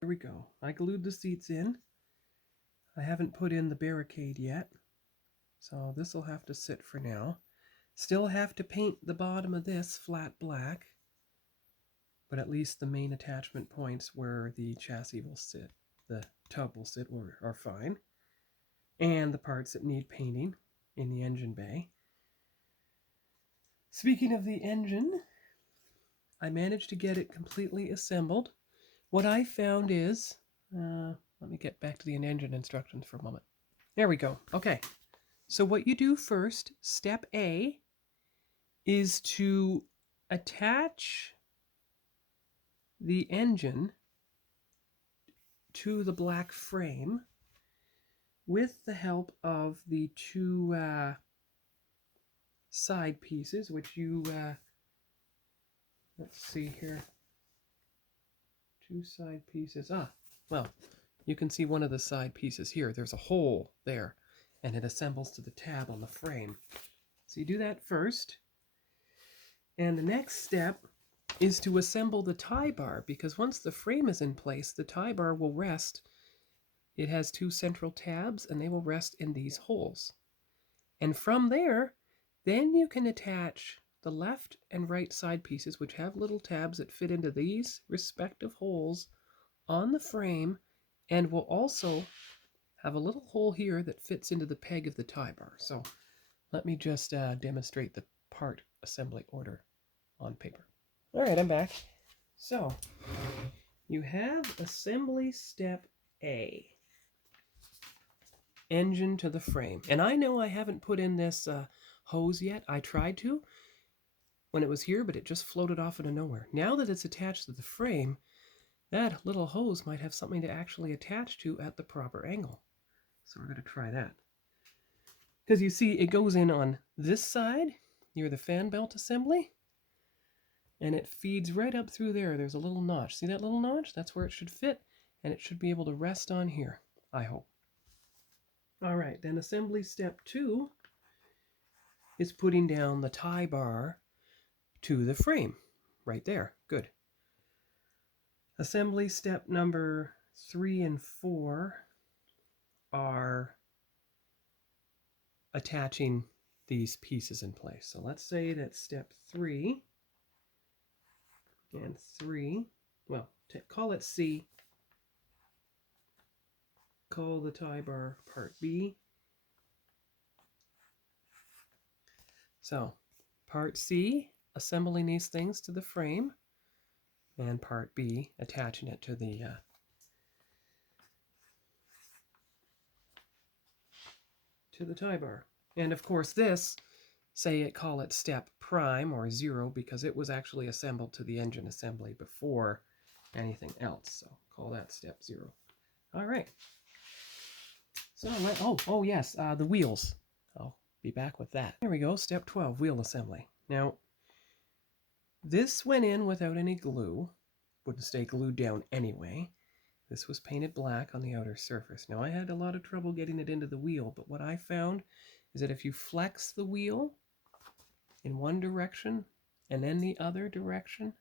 Here we go. I glued the seats in. I haven't put in the barricade yet, so this will have to sit for now. Still have to paint the bottom of this flat black, but at least the main attachment points where the chassis will sit, the tub will sit, are fine. And the parts that need painting in the engine bay. Speaking of the engine, I managed to get it completely assembled. What I found is, let me get back to the engine instructions for a moment. There we go. Okay. So what you do first, step A, is to attach the engine to the black frame with the help of the two side pieces, which you, let's see here, two side pieces. Well, you can see one of the side pieces here. There's a hole there, and it assembles to the tab on the frame. So you do that first. And the next step is to assemble the tie bar, because once the frame is in place, the tie bar will rest. It has two central tabs, and they will rest in these holes. And from there, then you can attach the left and right side pieces, which have little tabs that fit into these respective holes on the frame, and will also have a little hole here that fits into the peg of the tie bar. So let me just demonstrate the part assembly order on paper. All right, I'm back. So you have assembly step A, engine to the frame. And I know I haven't put in this hose yet. I tried to when it was here, but it just floated off into nowhere. Now that it's attached to the frame, that little hose might have something to actually attach to at the proper angle. So we're going to try that. Because you see, it goes in on this side near the fan belt assembly, and it feeds right up through there. There's a little notch. See that little notch? That's where it should fit, and it should be able to rest on here, I hope. All right, then assembly step 2 is putting down the tie bar to the frame. Right there. Good. Assembly step number 3 and 4 are attaching these pieces in place. So let's say that step 3 and 3, well, call it C. Call the tie bar part B. So part C, assembling these things to the frame, and part B, attaching it to the tie bar. And of course this, call it step prime or 0, because it was actually assembled to the engine assembly before anything else. So call that step 0. All right. So, oh yes, the wheels. I'll be back with that. Here we go, step 12, wheel assembly. Now, this went in without any glue. Wouldn't stay glued down anyway. This was painted black on the outer surface. Now, I had a lot of trouble getting it into the wheel, but what I found is that if you flex the wheel in one direction and then the other direction,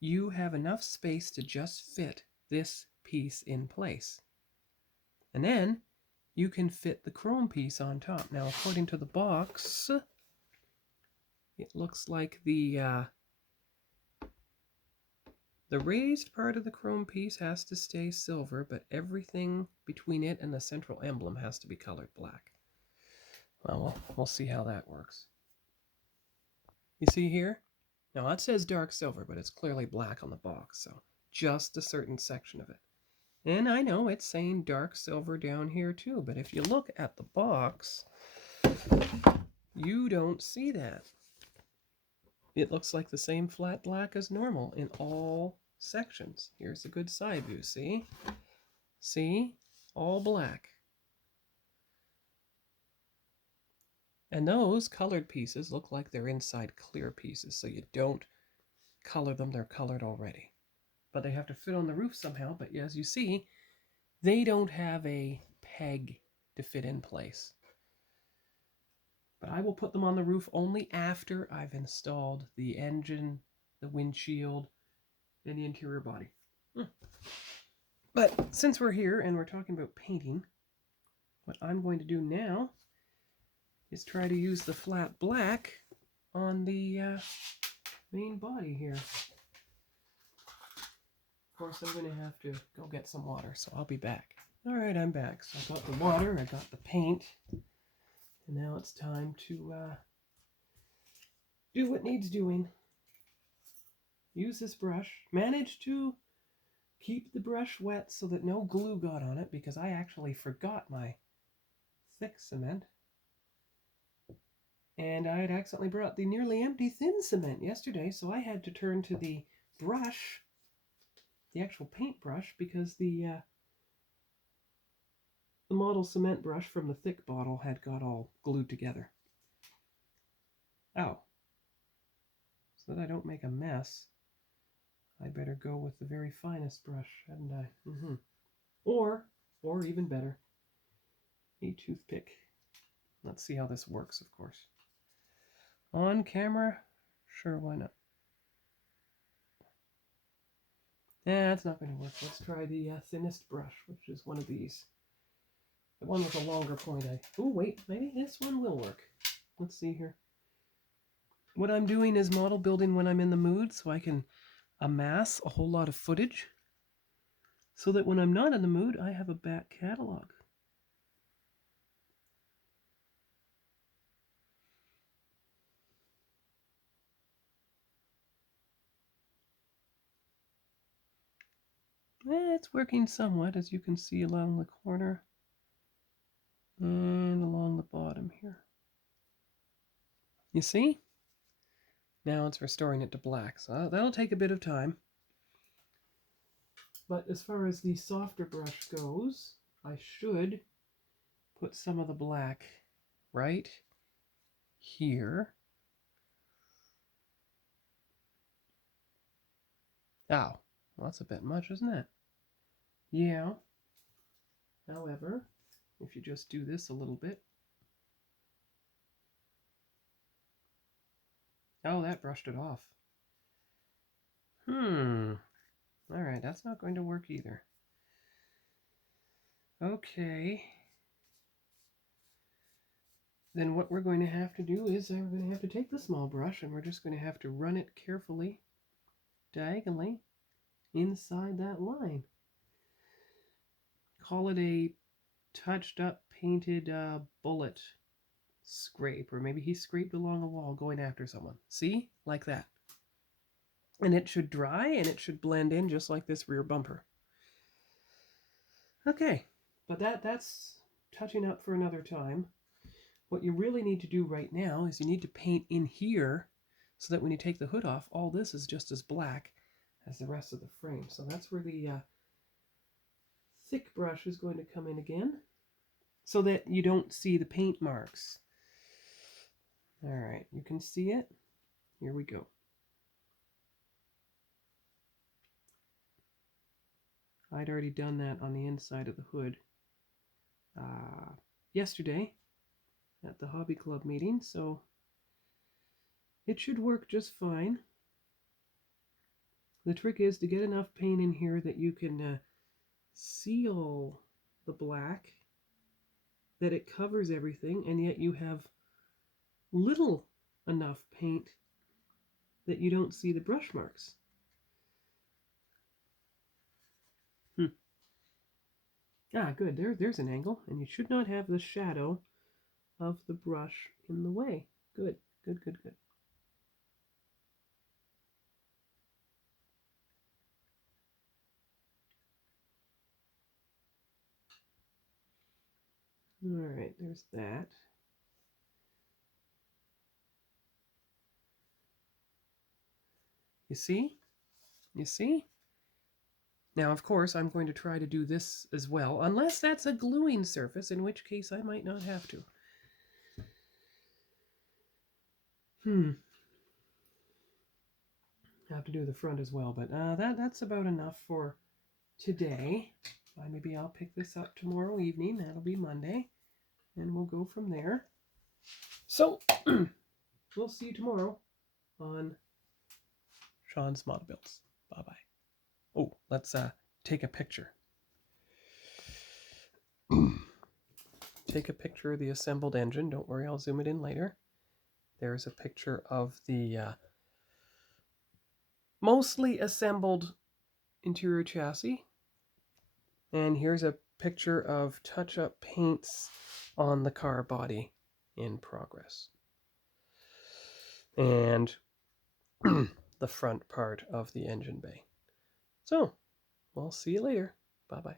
you have enough space to just fit this piece in place. And then you can fit the chrome piece on top. Now, according to the box, it looks like the raised part of the chrome piece has to stay silver, but everything between it and the central emblem has to be colored black. Well, we'll see how that works. You see here? Now, it says dark silver, but it's clearly black on the box, so just a certain section of it. And I know it's saying dark silver down here too, but if you look at the box, you don't see that. It looks like the same flat black as normal in all sections. Here's a good side view, see? See? All black. And those colored pieces look like they're inside clear pieces, so you don't color them, they're colored already. But they have to fit on the roof somehow, but as you see, they don't have a peg to fit in place. But I will put them on the roof only after I've installed the engine, the windshield, and the interior body. But since we're here and we're talking about painting, what I'm going to do now is try to use the flat black on the main body here. Of course, I'm going to have to go get some water, so I'll be back. All right, I'm back. So I got the water, I got the paint, and now it's time to do what needs doing. Use this brush. Manage to keep the brush wet so that no glue got on it, because I actually forgot my thick cement. And I had accidentally brought the nearly empty thin cement yesterday, so I had to turn to the brush, the actual paint brush, because the model cement brush from the thick bottle had got all glued together. Oh. So that I don't make a mess, I better go with the very finest brush, hadn't I? Or even better, a toothpick. Let's see how this works, of course. On camera? Sure, why not? That's not going to work. Let's try the thinnest brush, which is one of these. The one with a longer point. Oh, wait, maybe this one will work. Let's see here. What I'm doing is model building when I'm in the mood, so I can amass a whole lot of footage, so that when I'm not in the mood, I have a back catalog. It's working somewhat, as you can see along the corner and along the bottom here. You see? Now it's restoring it to black, so that'll take a bit of time. But as far as the softer brush goes, I should put some of the black right here. Oh, well, that's a bit much, isn't it? Yeah. However, if you just do this a little bit. Oh, that brushed it off. Alright, that's not going to work either. Okay. Then what we're going to have to do is we're going to have to take the small brush and we're just going to have to run it carefully, diagonally, inside that line. Call it a touched up, painted bullet scrape, or maybe he scraped along a wall going after someone. See? Like that. And it should dry and it should blend in just like this rear bumper. Okay, but that's touching up for another time. What you really need to do right now is you need to paint in here so that when you take the hood off, all this is just as black as the rest of the frame. So that's where the thick brush is going to come in again, so that you don't see the paint marks. All right, you can see it. Here we go. I'd already done that on the inside of the hood yesterday at the hobby club meeting, so it should work just fine. The trick is to get enough paint in here that you can seal the black, that it covers everything, and yet you have little enough paint that you don't see the brush marks. Ah, good. There's an angle, and you should not have the shadow of the brush in the way. Good, good, good, good. All right, there's that. You see? You see? Now, of course, I'm going to try to do this as well, unless that's a gluing surface, in which case I might not have to. I have to do the front as well, but that's about enough for today. Maybe I'll pick this up tomorrow evening. That'll be Monday, and we'll go from there. So, we'll see you tomorrow on Sean's Model Builds. Bye-bye. Oh, let's take a picture. take a picture of the assembled engine. Don't worry, I'll zoom it in later. There's a picture of the mostly assembled interior chassis. And here's a picture of touch-up paints on the car body in progress. And the front part of the engine bay. So, we'll see you later. Bye-bye.